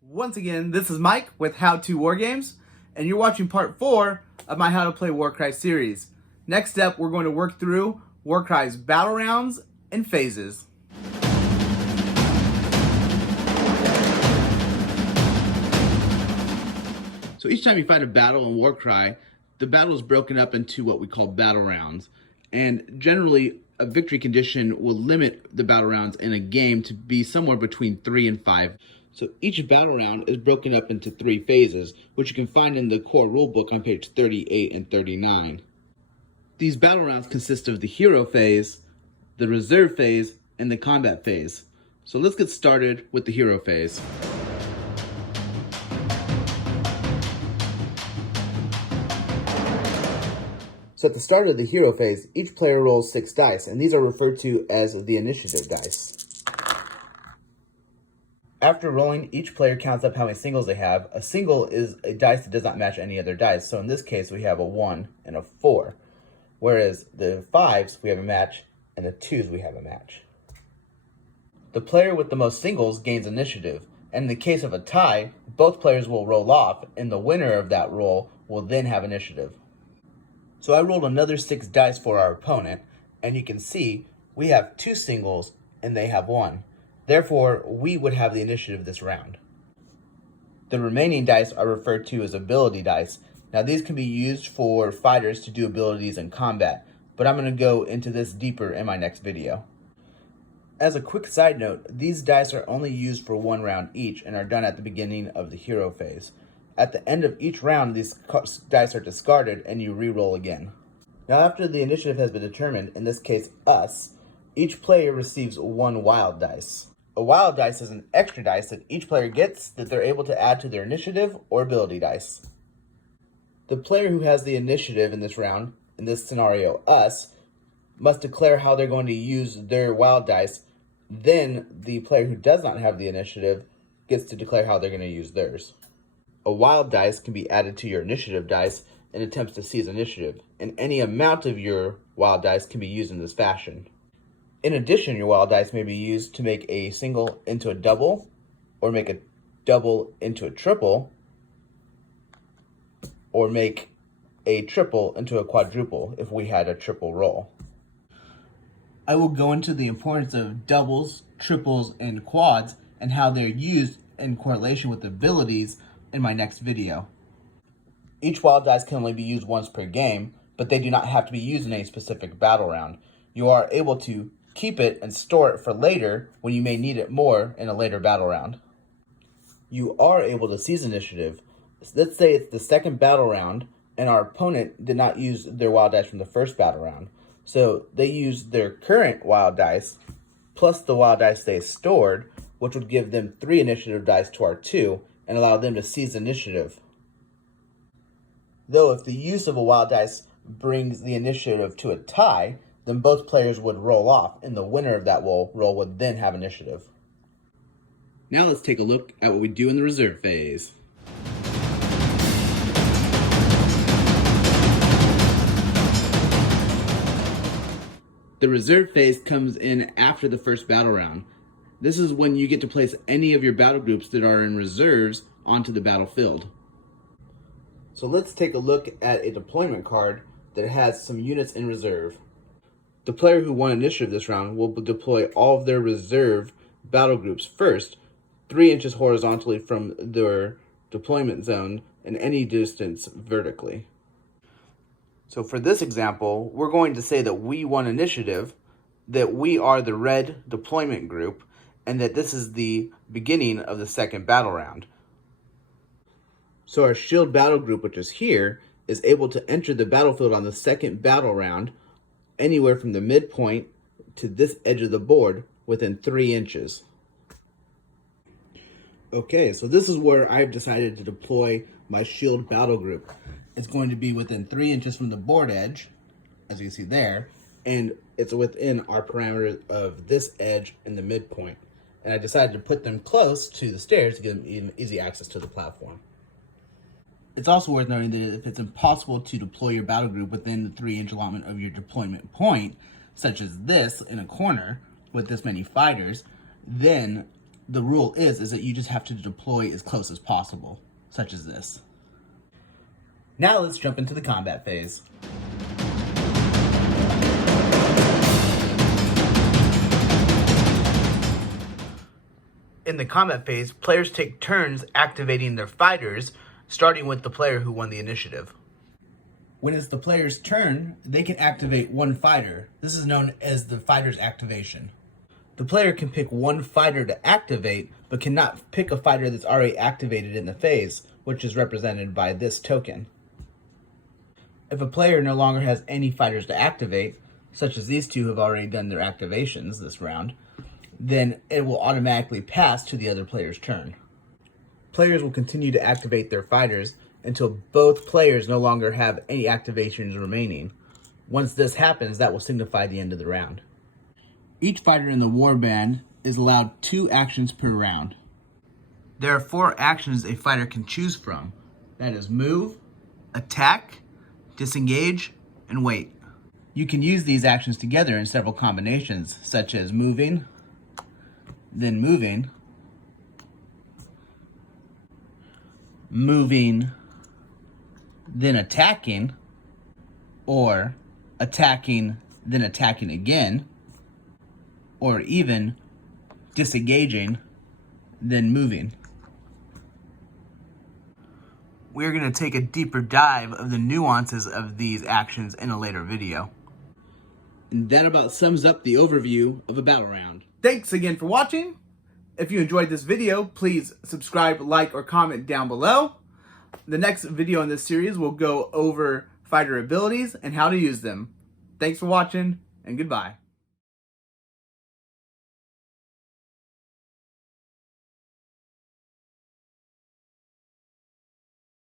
Once again, this is Mike with How to Wargames, and you're watching part 4 of my How to Play Warcry series. Next up, we're going to work through Warcry's battle rounds and phases. So each time you fight a battle in Warcry, the battle is broken up into what we call battle rounds. And generally, a victory condition will limit the battle rounds in a game to be somewhere between 3 and 5. So each battle round is broken up into 3 phases, which you can find in the core rulebook on page 38 and 39. These battle rounds consist of the hero phase, the reserve phase, and the combat phase. So let's get started with the hero phase. So at the start of the hero phase, each player rolls 6 dice, and these are referred to as the initiative dice. After rolling, each player counts up how many singles they have. A single is a dice that does not match any other dice. So in this case, we have a 1 and a 4. Whereas the 5s, we have a match, and the 2s, we have a match. The player with the most singles gains initiative. And in the case of a tie, both players will roll off, and the winner of that roll will then have initiative. So I rolled another 6 dice for our opponent, and you can see we have 2 singles and they have 1. Therefore, we would have the initiative this round. The remaining dice are referred to as ability dice. Now these can be used for fighters to do abilities in combat, but I'm going to go into this deeper in my next video. As a quick side note, these dice are only used for 1 round each and are done at the beginning of the hero phase. At the end of each round, these dice are discarded and you re-roll again. Now after the initiative has been determined, in this case us, each player receives 1 wild dice. A wild dice is an extra dice that each player gets that they're able to add to their initiative or ability dice. The player who has the initiative in this round, in this scenario us, must declare how they're going to use their wild dice. Then the player who does not have the initiative gets to declare how they're going to use theirs. A wild dice can be added to your initiative dice in attempts to seize initiative, and any amount of your wild dice can be used in this fashion. In addition, your wild dice may be used to make a single into a double, or make a double into a triple, or make a triple into a quadruple if we had a triple roll. I will go into the importance of doubles, triples, and quads, and how they're used in correlation with abilities in my next video. Each wild dice can only be used once per game, but they do not have to be used in any specific battle round. You are able to keep it and store it for later when you may need it more in a later battle round. You are able to seize initiative. Let's say it's the second battle round and our opponent did not use their wild dice from the first battle round. So they use their current wild dice plus the wild dice they stored, which would give them 3 initiative dice to our 2 and allow them to seize initiative. Though if the use of a wild dice brings the initiative to a tie, then both players would roll off, and the winner of that roll would then have initiative. Now let's take a look at what we do in the reserve phase. The reserve phase comes in after the first battle round. This is when you get to place any of your battle groups that are in reserves onto the battlefield. So let's take a look at a deployment card that has some units in reserve. The player who won initiative this round will deploy all of their reserve battle groups first, 3 inches horizontally from their deployment zone and any distance vertically. So for this example, we're going to say that we won initiative, that we are the red deployment group, and that this is the beginning of the second battle round. So our shield battle group, which is here, is able to enter the battlefield on the second battle round anywhere from the midpoint to this edge of the board within 3 inches. Okay, so this is where I've decided to deploy my shield battle group. It's going to be within 3 inches from the board edge, as you can see there, and it's within our parameters of this edge and the midpoint. And I decided to put them close to the stairs to give them easy access to the platform. It's also worth noting that if it's impossible to deploy your battle group within the 3-inch allotment of your deployment point, such as this in a corner with this many fighters, then The rule is that you just have to deploy as close as possible, such as this. Now let's jump into the combat phase. In the combat phase, players take turns activating their fighters, starting with the player who won the initiative. When it's the player's turn, they can activate one fighter. This is known as the fighter's activation. The player can pick one fighter to activate, but cannot pick a fighter that's already activated in the phase, which is represented by this token. If a player no longer has any fighters to activate, such as these two have already done their activations this round, then it will automatically pass to the other player's turn. Players will continue to activate their fighters until both players no longer have any activations remaining. Once this happens, that will signify the end of the round. Each fighter in the warband is allowed 2 actions per round. There are 4 actions a fighter can choose from. That is move, attack, disengage, and wait. You can use these actions together in several combinations, such as moving, then moving, then attacking, or attacking, then attacking again, or even disengaging, then moving. We're going to take a deeper dive of the nuances of these actions in a later video. And that about sums up the overview of a battle round. Thanks again for watching. If you enjoyed this video, please subscribe, like, or comment down below. The next video in this series will go over fighter abilities and how to use them. Thanks for watching, and goodbye.